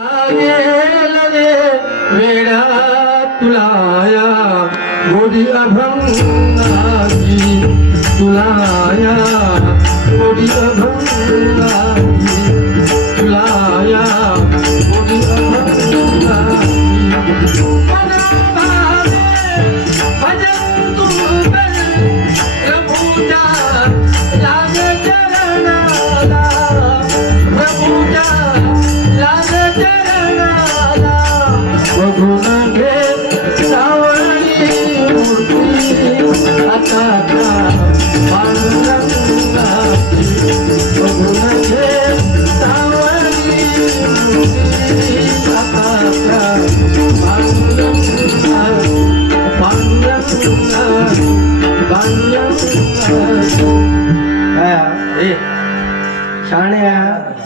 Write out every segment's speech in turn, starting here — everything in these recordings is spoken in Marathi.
गेल रे वेडा तुलाया गोडी अभंगाची तुलाया गोडी अभंगाची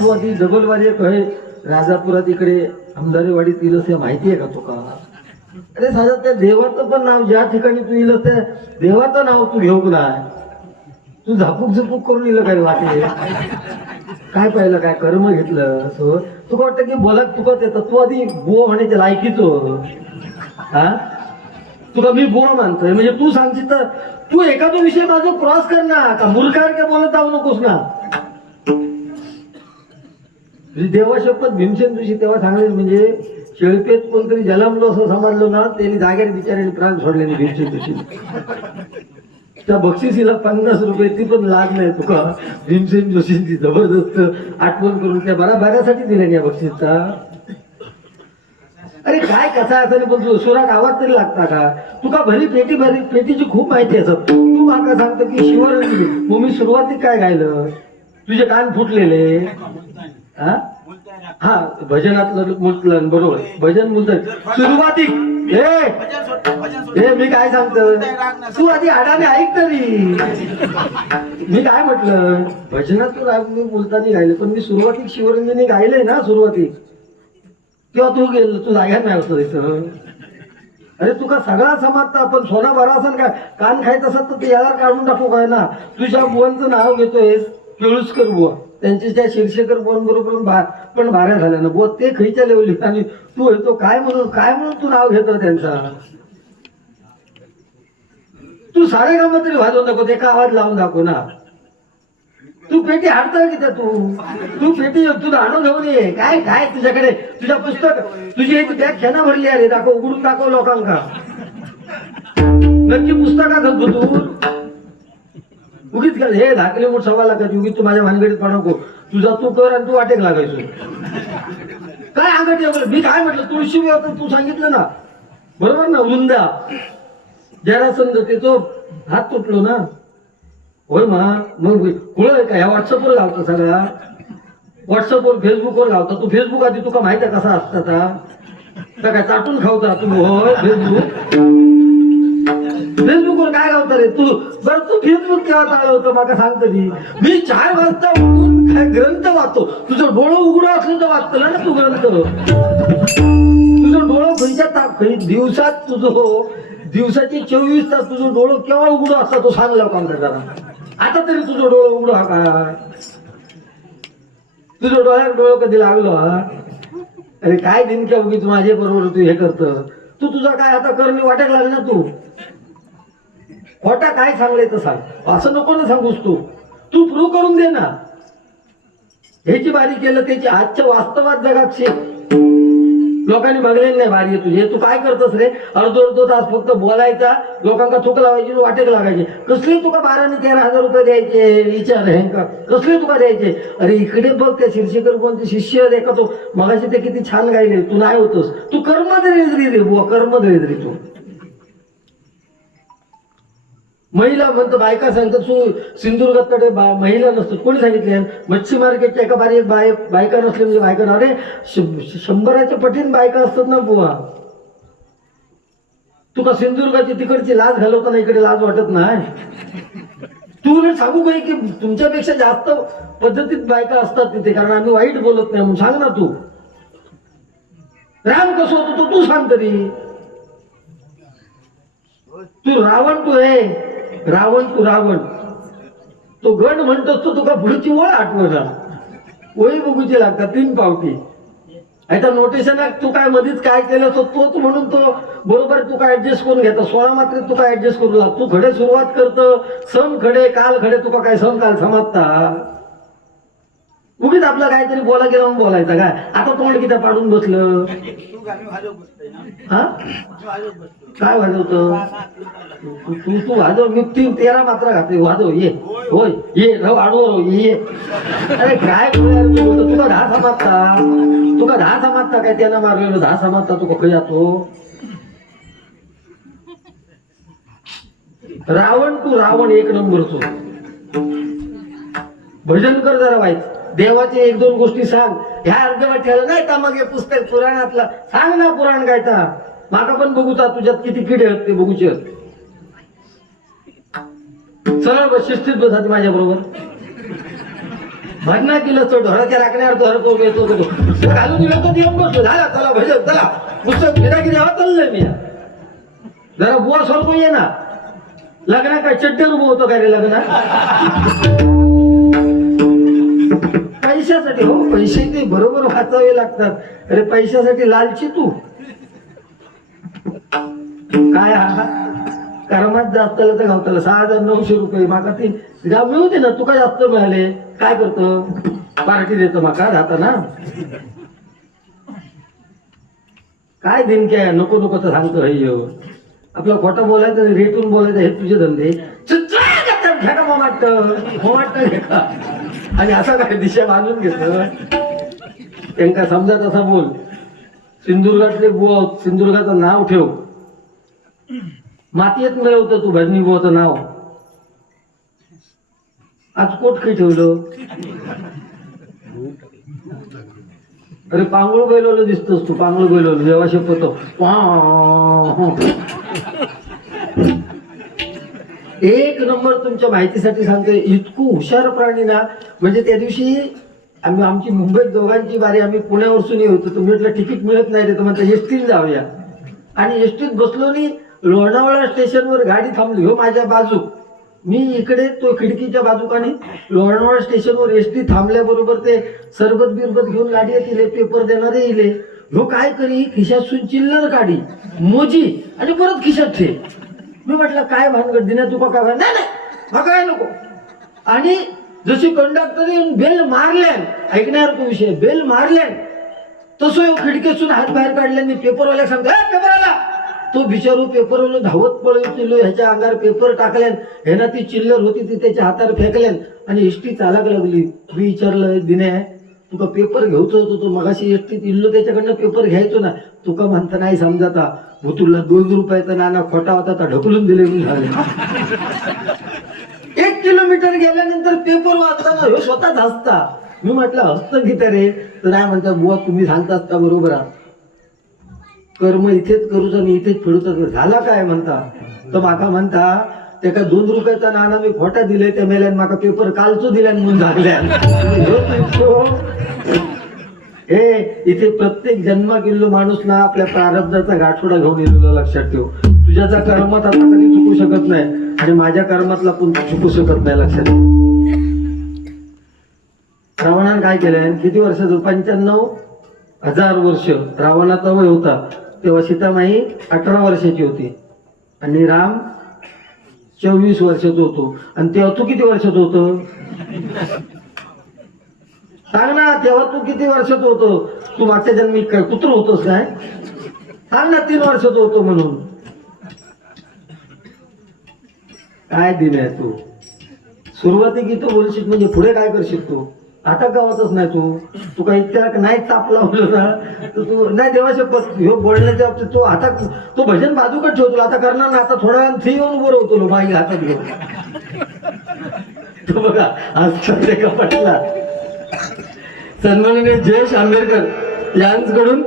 तू आधी कहे आहे. राजापुरात इकडे आमदारीवाडीत इलस हे माहिती आहे का तुका? अरे साधा त्या देवाचं पण नाव ज्या ठिकाणी तू इलस त्या देवाचं नाव तू घेऊ नाय. तू झापूक झुपूक करून इलं काय वाटे? काय पाहिलं काय कर्म घेतलं? सो तुका वाटतं की बोलात तुका येतं तू आधी बुवा होण्याच्या लायकीचो? हा? तुका मी बुवा मानतोय. म्हणजे तू सांगशील तर तू एखादा विषय माझा क्रॉस कर ना का मुलकार काय बोलत जाऊ नकोस ना? म्हणजे तुझी देवा शपथ भीमसेन जोशी तेव्हा सांगले म्हणजे शेळपेत कोणतरी जलमलो असं समजलो ना त्यांनी जागेवर बिचाराने प्राण सोडले भीमसेन जोशी त्या बक्षिसीला पन्नास रुपये ती पण लाग नाही तुका भीमसेन जोशींची जबरदस्त आठवण करून त्या बरा बऱ्यासाठी दिल्या या बक्षीसचा. अरे काय कसा असा पण तू सुरात आवाज तरी लागता का? तुका भरी पेटी भरी पेटीची खूप माहिती असत तू माका सांगतो की शिवरंगी. मग मी सुरुवातीत काय गायलं? तुझे कान फुटलेले. हा? हा भजनातलं मुलतलं बरोबर. भजन मुलतन सुरुवाती हे मी काय सांगतो? तू आधी आडाने ऐक तरी. मी काय म्हटलं? भजनात तू राग मी बोलताना गायलं पण मी सुरुवातीक शिवरंगीने गायले ना सुरुवातीक किंवा तू गेल तू जाग्यात नाही असतो तिथं अरे तुका सगळा समजता आपण सोना बरा असेल काय कान खायचं असत तर ते याला काढून टाकू काय ना? तुझ्या बुवांचं नाव घेतोयस केळुसकर बुवा. त्यांच्या त्या शिर्षेकर बोन बरोबर भा पण भाऱ्या झाल्या ना. बुवा ते खैच्या लेवली. आणि तू येतो काय म्हणून काय म्हणून तू नाव घेतो त्यांचा? तू सारे कामात तरी वाजवू नको ते का आवाज लावून दाखव ना. तू पेटी हाडता की त्या तू? तू पेटी तू आणून घेऊन ये. काय काय तुझ्याकडे तुझ्या पुस्तक तुझी एक बॅग खेना भरली अरे दाखव उघडून दाखव लोकांका नक्की पुस्तकात तू. उगीच घाल हे धाकले मोठ सवाल लागायची उगीच तू माझ्या भानगडीत पडको तुझा तू कर आणि तू वाटेक लागायचो. काय अंगठी वगैरे मी काय म्हटलं? तुळशी तू सांगितलं ना. बरोबर ना? वृंदा जरासंध त्याचो हात तुटलो ना. होय मा मग कुळ आहे का? ह्या व्हॉट्सअपवर लावतो सगळा. व्हॉट्सअपवर फेसबुकवर लावता. तू फेसबुक आधी तुका माहिती आहे कसा असता तर काय चाटून खावता तू होय फेसबुक फेसबुकवर काय गावत रे तू बरं तू फेसबुक केव्हा चालू होतं? माका सांग तरी. मी चार वाजता उठून काय ग्रंथ वाचतो. तुझं डोळं उघडं असलं तर वाचतो ना तू ग्रंथ? तुझं डोळं खंयच्या ताप खंय दिवसात तुझं हो दिवसाचे चोवीस तास तुझं डोळं केव्हा उघडं असतं तो सांग लोकांना जरा. आता तरी तुझं डोळं उघडं हा काय? तुझं डोळ्यात डोळं कधी लागलो हा? अरे काय दिनक्या उगीच माझे बरोबर तू हे करत? तू तुझा काय आता कर मी वाटायला लागला तू? खोटा काय सांगले तर सांग. असं नको ना सांगूस तू. तू प्रूव्ह करून दे ना. ह्याची बारी केलं त्याची आजच्या वास्तवात जगात शेत लोकांनी बघलेली नाही भारी आहे तुझे. तू काय करतस रे? अर्धो अर्धो तास फक्त बोलायचा लोकांना थूक लावायची वाटेक लागायची. कसले तुका बारा आणि तेरा हजार रुपये द्यायचे विचार हे का? कसले तुका द्यायचे. अरे इकडे बघ त्या शीर्षिकर कोणते शिष्य देखा तो मगाशी ते किती छान गायले तू नाही होतोस. तू कर्म रे बुवा कर्म तू. महिला म्हणतो बायका सांगतात तू सिंधुदुर्गातकडे बा महिला नसतात कोणी सांगितले मच्छी मार्केटच्या एका बारी एक बाय बायका नसले म्हणजे बायका अरे शंभराच्या पटीन बायका असतात ना बुवा. तुका सिंधुदुर्गाची तिकडची लाज घालवताना इकडे लाज वाटत नाही. तू उलट सांगू काही की तुमच्यापेक्षा जास्त पद्धतीत बायका असतात तिथे कारण आम्ही वाईट बोलत नाही म्हणून. सांग ना तू. राम कसं होतो तू सांग तरी. तू रावण तू हे रावण तू रावण. तो गण म्हणतोस तो तुका पुढची ओळ आठवणार ओळी बघूची लागतात तीन पावटी. आता नोटेशन तू काय मध्येच काय केलं तर तोच म्हणून तो बरोबर तू काय ऍडजस्ट करून घेता. सोळा मात्र तू काय ऍडजस्ट करू लाग तू खडे सुरुवात करतं सम खडे काल खडे तुका काय सम काल समजता उगीच आपलं काहीतरी बोला गेलं म्हणून बोलायचं काय? आता तोंड किती पाडून बसलं? हा? काय वाजवतं? तू तू वाजव मी तीन तेरा मात्रा घातली. वाजव ये. होय ये राव आडवर ये अरे काय तुला दहा समाजता तुका दहा समाजता काय? त्यानं मारलेलं दहा समाजता तू खय जातो? रावण तू रावण एक नंबर तू भजन कर जरा व्हायचं देवाचे एक दोन गोष्टी सांग. ह्या अर्धवट ठेवलं नाही का मग हे पुस्तक पुराणातलं? सांग ना पुराण गायता. माका पण बघूचा तुझ्यात किती किडे आहेत ते बघूचे सरळ बस शिस्तीत बसा माझ्या बरोबर भजना केलं तो ढोराच्या राखण्यावर ढोर तो येतो तो घालून दिलं तर येऊन बसतो झाला चला भजन चला. पुस्तक गिराकी द्यावा चाललंय मी जरा बुवा सोडतो ये ना लग्ना काय चड्डीवर उभं होतो काय रे लग्न? पैशासाठी. हो पैसे ते बरोबर वाचावे लागतात. अरे पैशासाठी लालची तू. काय हा? कर्मात जास्त तर गावताला सहा हजार नऊशे रुपये. माका ती गाव मिळू दे ना तुका जास्त मिळाले. काय करतो? पार्टी देतो माका राहता काय दिनके नको नको तर सांगतो हे आपला खोटा खोटं बोलायचं रेटून बोलायचं हे तुझे धंदे. घ्या मग वाटतं हो वाटतं का? आणि असा काय दिशा बांधून घेतलं त्यांका समजा तसा बोल. सिंधुदुर्गातले बुवा सिंधुदुर्गाचं नाव ठेव. मातीयेत मिळवतं तू भजनी बुवाचं नाव. आज कोट काही ठेवलं? अरे पांगुळ बैलवलं दिसतोस तू पांगुळ बैलवलं. देवा शपतो एक नंबर तुमच्या माहितीसाठी सांगतो इतकं हुशार प्राणी ना म्हणजे त्या दिवशी आम्ही आमची मुंबईत दोघांची बारी आम्ही पुण्यावरसून येऊ होतो. तुम्ही म्हटलं तिकीट मिळत नाही रे तर म्हटलं एसटीत जाऊया. आणि एसटीत बसलो नाही लोणावळा स्टेशनवर गाडी थांबली. हो माझ्या बाजू. मी इकडे तो खिडकीच्या बाजूकाने लोणावळा स्टेशनवर एसटी थांबल्याबरोबर ते सरबत बिरबत घेऊन गाडी येतील पेपर देणारे येईले. ह्यो काय करी? खिशातून चिल्लर काढी मोजी आणि परत खिशात ठे मी म्हटलं काय भानगड? दिना तुका काय नाही नाही काय नको. आणि जशी कंडक्टर येऊन बेल मारल्यान ऐकणार तो विषय बेल मारल्यान तसं ह्यो खिडकीतून हात बाहेर काढल्याने पेपरवाल्या सांगतो पेपर आला तो बिचारू पेपरवाला धावत पळत गेलो ह्याच्या अंगावर पेपर टाकल्यान ह्यानं ती चिल्लर होती ती त्याच्या हातावर फेकल्यान आणि एसटी चालाक लागली. मी विचारलं दिने तुका पेपर घेऊचो होतो तो मगाशी एसटीत इल्लो त्याच्याकडनं पेपर घ्यायचो ना. तुका म्हणता नाही समजाता? भुतुरला दोन रुपयाचा नाना खोटा होता तर ढकलून दिले झाले. एक किलोमीटर गेल्यानंतर पेपर वाचताना ह्यो स्वतःच हसता. मी म्हटलं हस्त गीता रे? तर नाही म्हणतात बुवा तुम्ही सांगतात का बरोबर? कर्म इथेच करूच आणि इथेच फेडूच झाला काय म्हणता? तर माका म्हणता त्याका दोन रुपयाचा नाणा मी खोटा दिले त्या मेल्यान माका पेपर कालचो दिल्यान म्हणून झाल्या हे इथे प्रत्येक जन्म गेलेलो माणूस ना आपल्या प्रारब्धाचा गाठोडा घेऊन येलेला लक्षात ठेव. तुझ्याचा कर्मात आता कधी चुकू शकत नाही आणि माझ्या कर्मातला पण चुकू शकत नाही लक्षात ठेव. रावणानं काय केलंय? किती वर्षाचं पंच्याण्णव हजार वर्ष. रावणाचा वय होता. तेव्हा सीतामाई अठरा वर्षाची होती. आणि राम चोवीस वर्षाचा होतो. आणि तेव्हा तू किती वर्षाचा होतं? सांग ना तेव्हा तू किती वर्षाचा होतो? तू मागच्या जन्मी काय कुत्र होतोस काय? सांग ना तीन वर्षाचा होतो म्हणून. काय दिन आहे तू? सुरुवाती गीत बोलशील म्हणजे पुढे काय करशील तू? आता गावातच नाही तू. तू काही इतक्या नाही ताप लावलं ना तर तू नाही देवाच्या पत ह्यो बोलण्याच्या बाबतीत तो आता तो भजन बाजूकडे ठेवतो आता करणार ना आता थोडा वेळ थी येऊन उभं लो बाई हातात घेऊन. तू बघा आज ते पटला सन्माननीय जयेश आंबेडकर यांकडून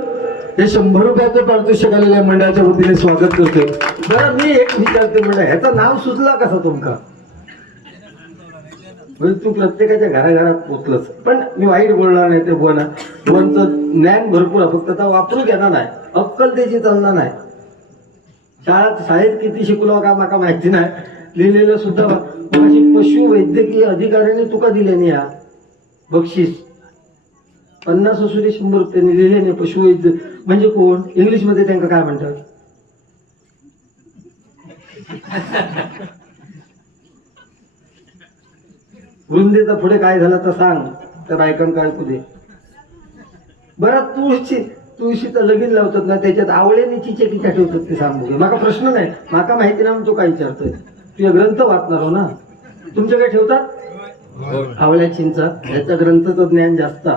हे शंभर रुपयाचं पारितोषिक आलेल्या मंडळाच्या वतीने स्वागत करतो बरं मी एक विचारते मंडळ ह्याचं नाव सुचला कसा तुमका? म्हणजे तू प्रत्येकाच्या घराघरात पोचलंच पण मी वाईट बोलणार नाही ते बुवाना बुवांचं ज्ञान भरपूर आहे. फक्त आता वापरू घेणार नाही. अक्कल त्याची चालणार नाही. शाळेत शाळेत किती शिकलो का माका माहिती नाही. लिहिलेलं सुद्धा माझी पशु वैद्यकीय अधिकाऱ्याने तुका दिले नाही हा बक्षीस. पन्नास असू दे शंभर रुपयांनी लिहिले नाही. पशुवैद्य म्हणजे कोण? इंग्लिशमध्ये त्यांना काय म्हणतात? वृंदेचा पुढे काय झालं तर सांग. त्या बायकांना काय दे. बरं तुळशी तुळशीचं लगीन लावतात ना त्याच्यात आवळ्याने चिचे टिचा ठेवतात ते सांगू घे माका प्रश्न नाही. माका माहिती ना तो काय विचारतोय? तुझे ग्रंथ वाचणार हो ना? तुमच्याकडे ठेवतात? आवळ्या चिंचा. याच्या ग्रंथचं ज्ञान जास्त.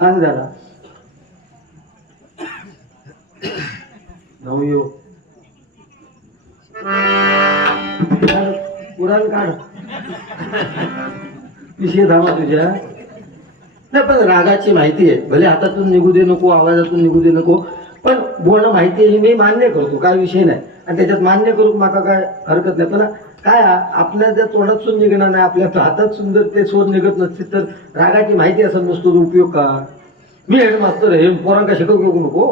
सांग दादा जाऊ पुराण काढ. विषय धामा तुझ्या. नाही पण रागाची माहिती आहे. भले हातातून निघू दे नको आवाजातून निघू दे नको पण बोलणं माहिती आहे मी मान्य करतो काय विषय नाही. आणि त्याच्यात मान्य करू माका काय हरकत नाही. पण काय आपल्या त्या तोंडातून निघणार नाही आपल्या हातात सुंदर ते स्वर निघत नसतील तर रागाची माहिती असं नसतो उपयोग का? मी हेडमास्तर हे पोरांका शिकवू घेऊ नको?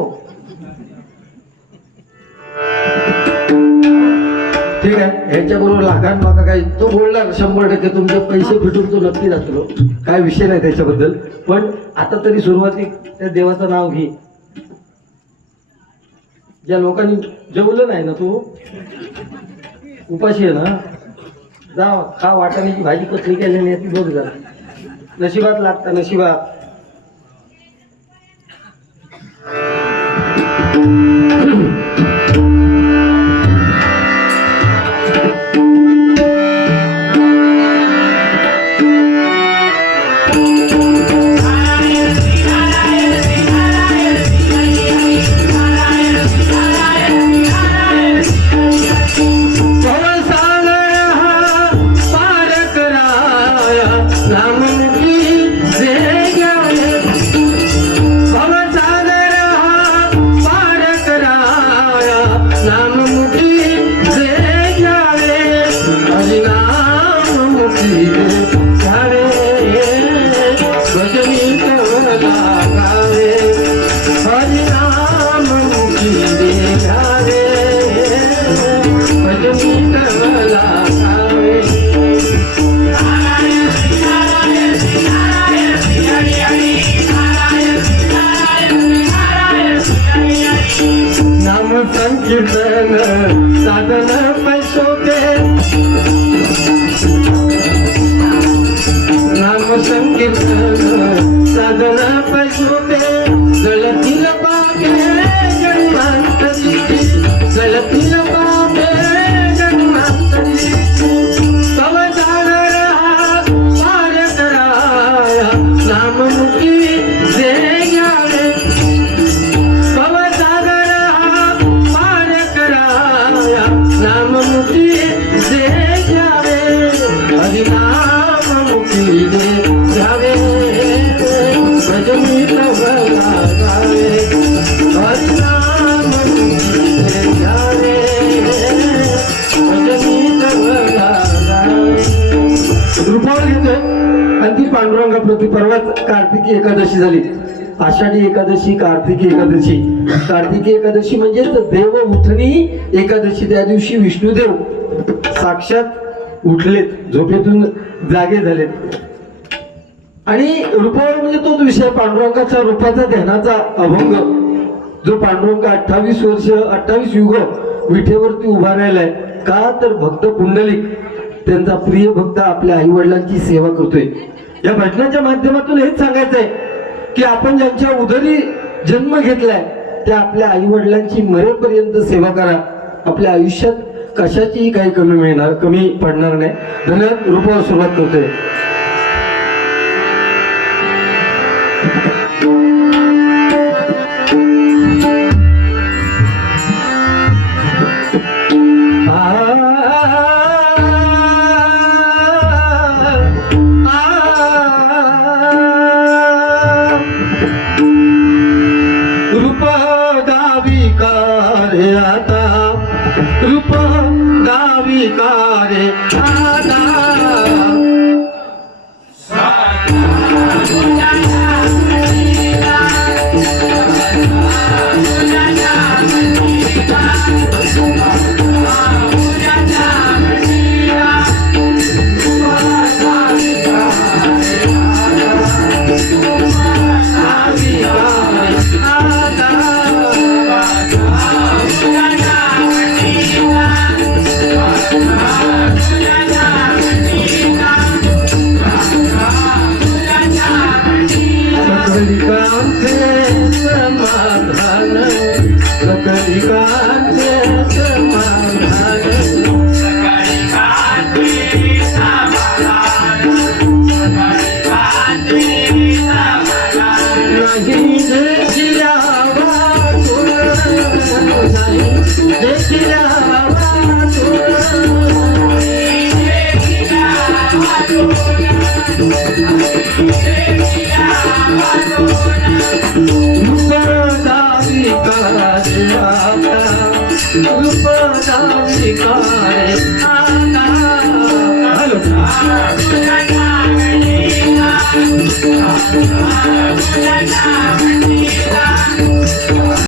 यांच्याबरोबर आहे ह्याच्या काही लाखान माका तो बोलणार शंभर टक्के तुमचे पैसे भेटून तो नक्की जातो. काय विषय नाही त्याच्याबद्दल. पण आता तरी सुरुवाती त्या देवाचं नाव घे. ज्या लोकांनी जेवलं नाही ना तू उपाशी आहे ना जा खा वाटाण्याची भाजी कसली केलेली आहे ती बघ जरा. नशिबात लागता नशिबात. ಸಂಕೀರ್ತನ ಸಾಧನ पांडुरंगाप्रती परवाच कार्तिकी एकादशी झाली. आषाढी एकादशी कार्तिकी एकादशी. कार्तिकी एकादशी म्हणजे देव उठणी एकादशी. त्या दिवशी विष्णुदेव साक्षात उठलेत. झोपेतून जागे झालेत. आणि रूपावर म्हणजे तोच विषय पांडुरंगाच्या रूपाचा ध्यानाचा अभंग. जो पांडुरंग अठ्ठावीस वर्ष अठ्ठावीस युग विठेवरती उभा राहिलाय. का तर भक्त पुंडलिक. त्यांचा प्रिय भक्त आपल्या आई वडिलांची सेवा करतोय. या भजनाच्या माध्यमातून हेच सांगायचंय की आपण ज्यांच्या उदरी जन्म घेतलाय त्या आपल्या आई वडिलांची मरेपर्यंत सेवा करा. आपल्या आयुष्यात कशाचीही काही कमी मिळणार कमी पडणार नाही. धन्यवाद. रूपावर सुरुवात करतोय. गावी आता. रूप गावी आता. দেখিলাম